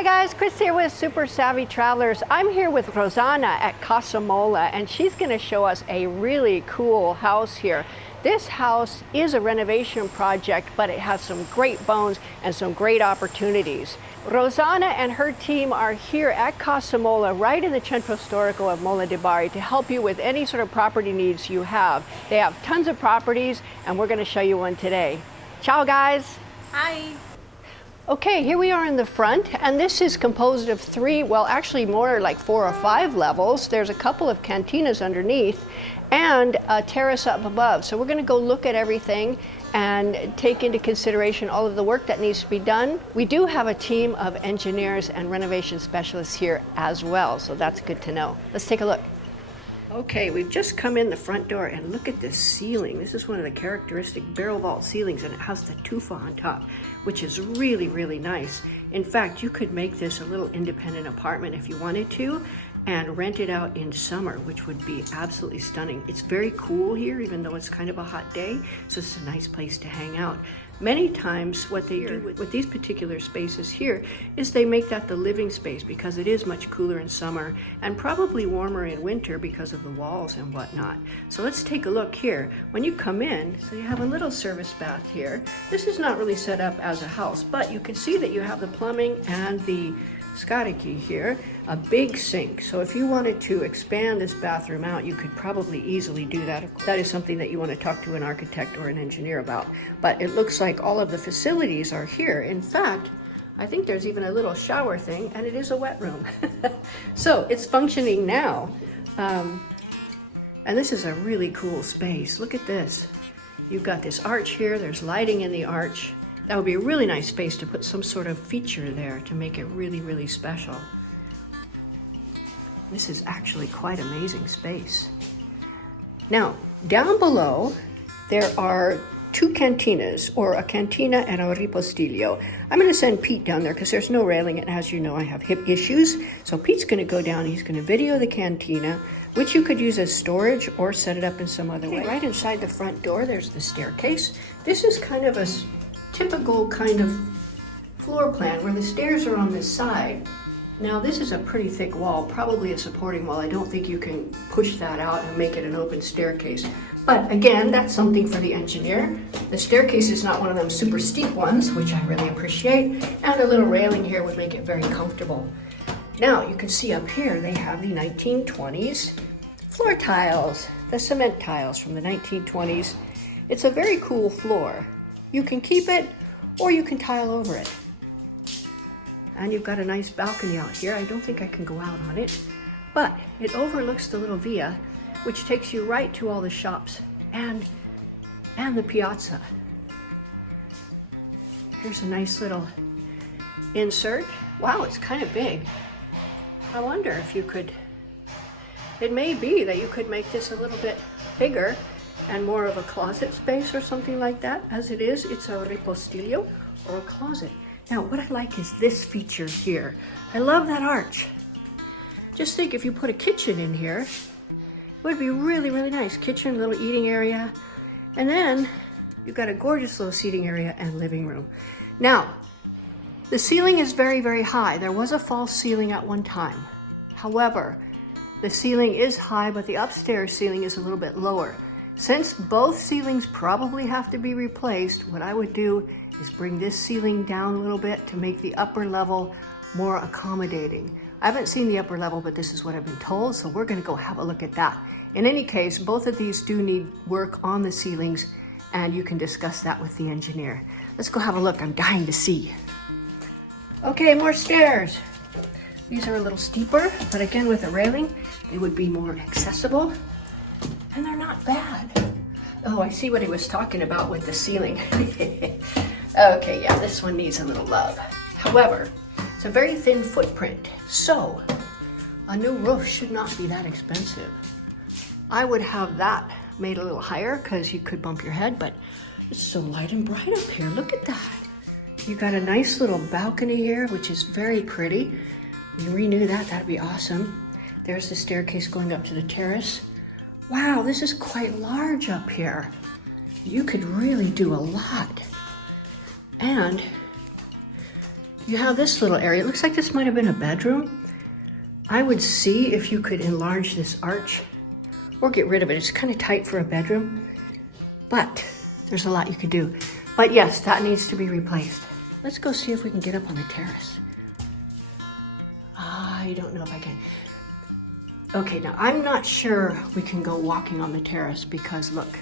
Hi guys, Chris here with Super Savvy Travelers. I'm here with Rosanna at Casa Mola, and she's going to show us a really cool house here. This house is a renovation project, but it has some great bones and some great opportunities. Rosanna and her team are here at Casa Mola, right in the Centro Storico of Mola di Bari, to help you with any sort of property needs you have. They have tons of properties, and we're going to show you one today. Ciao guys! Hi! Okay, here we are in the front, and this is composed of three, well actually more like 4 or 5 levels. There's a couple of cantinas underneath and a terrace up above. So we're going to go look at everything and take into consideration all of the work that needs to be done. We do have a team of engineers and renovation specialists here as well, so that's good to know. Let's take a look. Okay, we've just come in the front door and look at this ceiling. This is one of the characteristic barrel vault ceilings, and it has the tufa on top, which is really, really nice. In fact, you could make this a little independent apartment if you wanted to and rent it out in summer, which would be absolutely stunning. It's very cool here, even though it's kind of a hot day, so it's a nice place to hang out. Many times what they do with these particular spaces here is they make that the living space because it is much cooler in summer and probably warmer in winter because of the walls and whatnot. So let's take a look here. When you come in, so you have a little service bath here. This is not really set up as a house, but you can see that you have the plumbing and the Scaricchi here, a big sink. So if you wanted to expand this bathroom out, you could probably easily do that. That is something that you want to talk to an architect or an engineer about. But it looks like all of the facilities are here. In fact, I think there's even a little shower thing, and it is a wet room. So it's functioning now. And this is a really cool space. Look at this. You've got this arch here. There's lighting in the arch. That would be a really nice space to put some sort of feature there to make it really, really special. This is actually quite amazing space. Now, down below, there are 2 cantinas, or a cantina and a ripostiglio. I'm going to send Pete down there because there's no railing, and as you know, I have hip issues. So Pete's going to go down, he's going to video the cantina, which you could use as storage or set it up in some other way. Right inside the front door, there's the staircase. This is kind of a typical kind of floor plan where the stairs are on this side. Now this is a pretty thick wall, probably a supporting wall. I don't think you can push that out and make it an open staircase. But again, that's something for the engineer. The staircase is not one of them super steep ones, which I really appreciate. And a little railing here would make it very comfortable. Now you can see up here, they have the 1920s floor tiles, the cement tiles from the 1920s. It's a very cool floor. You can keep it, or you can tile over it. And you've got a nice balcony out here. I don't think I can go out on it, but it overlooks the little via, which takes you right to all the shops and the piazza. Here's a nice little insert. Wow, it's kind of big. I wonder if you could, it may be that you could make this a little bit bigger and more of a closet space or something like that. As it is, it's a ripostiglio or a closet. Now, what I like is this feature here. I love that arch. Just think if you put a kitchen in here, it would be really, really nice. Kitchen, little eating area. And then you've got a gorgeous little seating area and living room. Now, the ceiling is very, very high. There was a false ceiling at one time. However, the ceiling is high, but the upstairs ceiling is a little bit lower. Since both ceilings probably have to be replaced, what I would do is bring this ceiling down a little bit to make the upper level more accommodating. I haven't seen the upper level, but this is what I've been told, so we're gonna go have a look at that. In any case, both of these do need work on the ceilings, and you can discuss that with the engineer. Let's go have a look, I'm dying to see. Okay, more stairs. These are a little steeper, but again with a railing, they would be more accessible. And they're not bad. Oh, I see what he was talking about with the ceiling. Okay, yeah, this one needs a little love. However, it's a very thin footprint, so a new roof should not be that expensive. I would have that made a little higher because you could bump your head, but it's so light and bright up here. Look at that. You got a nice little balcony here, which is very pretty. When you renew that, that'd be awesome. There's the staircase going up to the terrace. Wow, this is quite large up here. You could really do a lot. And you have this little area. It looks like this might have been a bedroom. I would see if you could enlarge this arch or get rid of it. It's kind of tight for a bedroom, but there's a lot you could do. But yes, that needs to be replaced. Let's go see if we can get up on the terrace. I don't know if I can. Okay, now I'm not sure we can go walking on the terrace because look.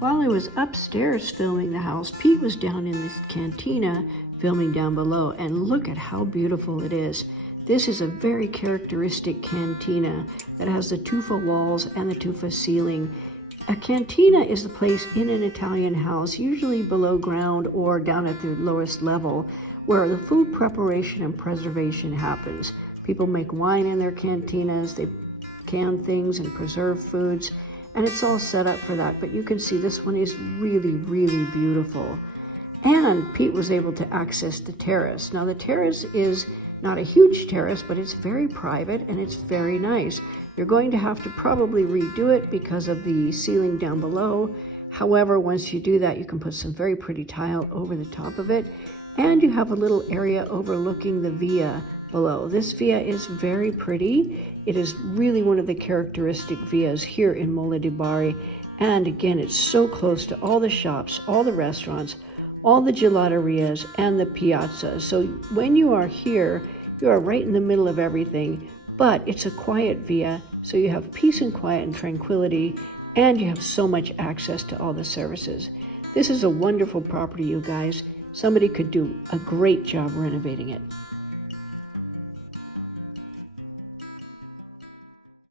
While I was upstairs filming the house, Pete was down in this cantina filming down below, and look at how beautiful it is. This is a very characteristic cantina that has the tufa walls and the tufa ceiling. A cantina is a place in an Italian house, usually below ground or down at the lowest level, where the food preparation and preservation happens. People make wine in their cantinas, they can things and preserve foods, and it's all set up for that. But you can see this one is really, really beautiful. And Pete was able to access the terrace. Now the terrace is not a huge terrace, but it's very private and it's very nice. You're going to have to probably redo it because of the ceiling down below. However, once you do that, you can put some very pretty tile over the top of it. And you have a little area overlooking the via below. This via is very pretty. It is really one of the characteristic vias here in Mola di Bari. And again, it's so close to all the shops, all the restaurants, all the gelaterias, and the piazza. So when you are here, you are right in the middle of everything, but it's a quiet via, so you have peace and quiet and tranquility, and you have so much access to all the services. This is a wonderful property, you guys. Somebody could do a great job renovating it.